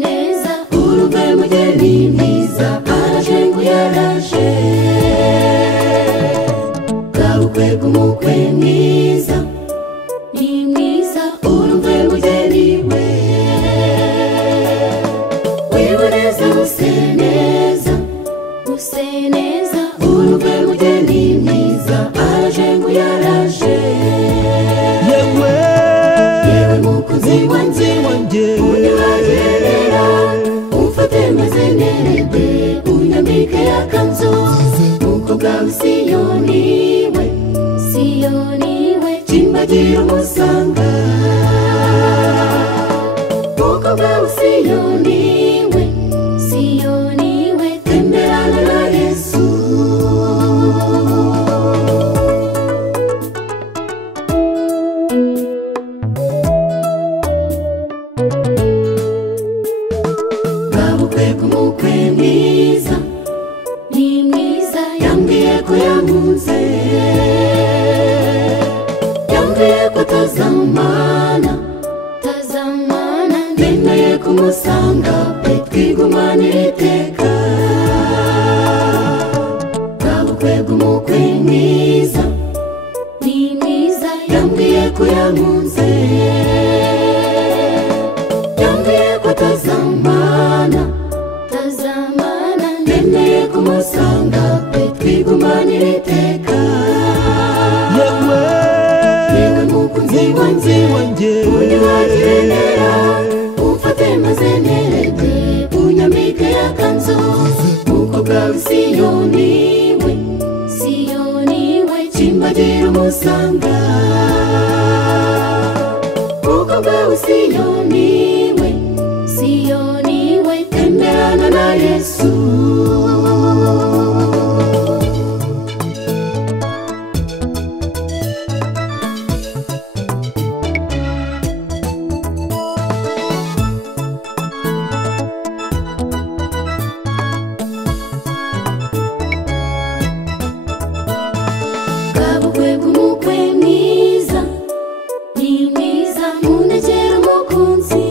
neza urumve mugeni mwiza araje nguyaraje kabukwe bw'umukwe mwiza ni mwiza urumve mugeni we wiboneza useneza urumve mugeni mwiza araje nguyaraje yewe mukunzi wanjye unyagerera umfate maze nerede unyambike yakanzu umukobwa w'Isiyoni we chimbagira umusanga umukobwa w'Isiyoni we temberana na Yesu kabukwe bw'umukwe mwiza ni mwiza yambwiye ko yamunze yambwiye ko tazamana nemeye kumusanga pe twigumanira iteka kabukwe bw'umukwe mwiza ni mwiza yambwiye ko yamunze yambwiye ko tazamana nemeye kumusanga pe twigumanira iteka yewe mukunzi wanjye unyagerera umfate maze nerede unyambike yakanzu umukobwa w'Isiyoni we chimbagira umusanga umukobwa w'Isiyoni we temberana na Yesu kabukwe bw'umukwe mwiza ni mwiza munegera umukunzi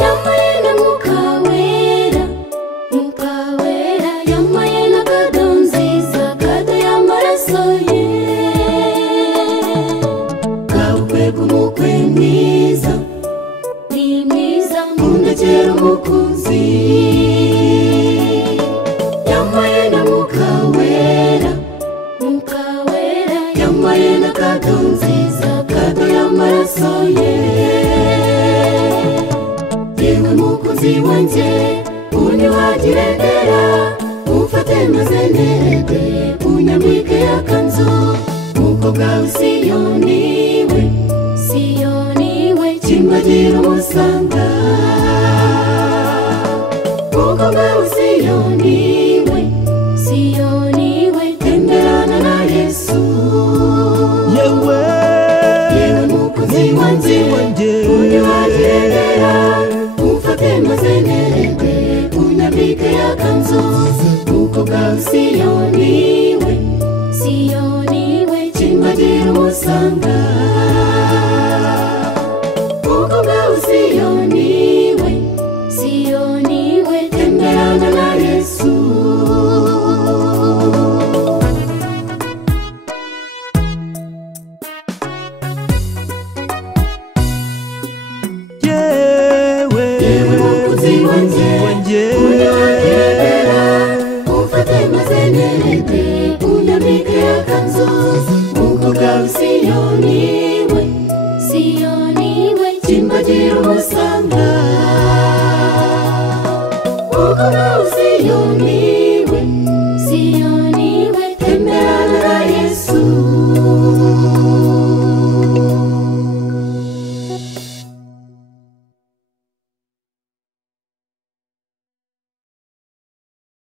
yambaye na mwuka wera yambaye na kado nziza kado y'amaraso ye kabukwe bw'umukwe mwiza ni mwiza munegera umukunzi yambaye na mwuka wera yambaye na kado nziza kado y'amaraso ye yewe mukunzi wanjye unyagerera umfate maze nerede unyambike yakanzu umukobwa w'Isiyoni we chimbagira umusanga umukobwa w'Isiyoni we temberana na Yesu yewe mukunzi wanjye unyagerera umfate maze nerede unyambike yakanzu umukobwa w'Isiyoni we chimbagira umusanga umukobwa w'Isiyoni we temberana na Yesu yewe mukunzi wanjye unyagerera umfate maze nerede unyambike yakanzu umukobwa w'Isiyoni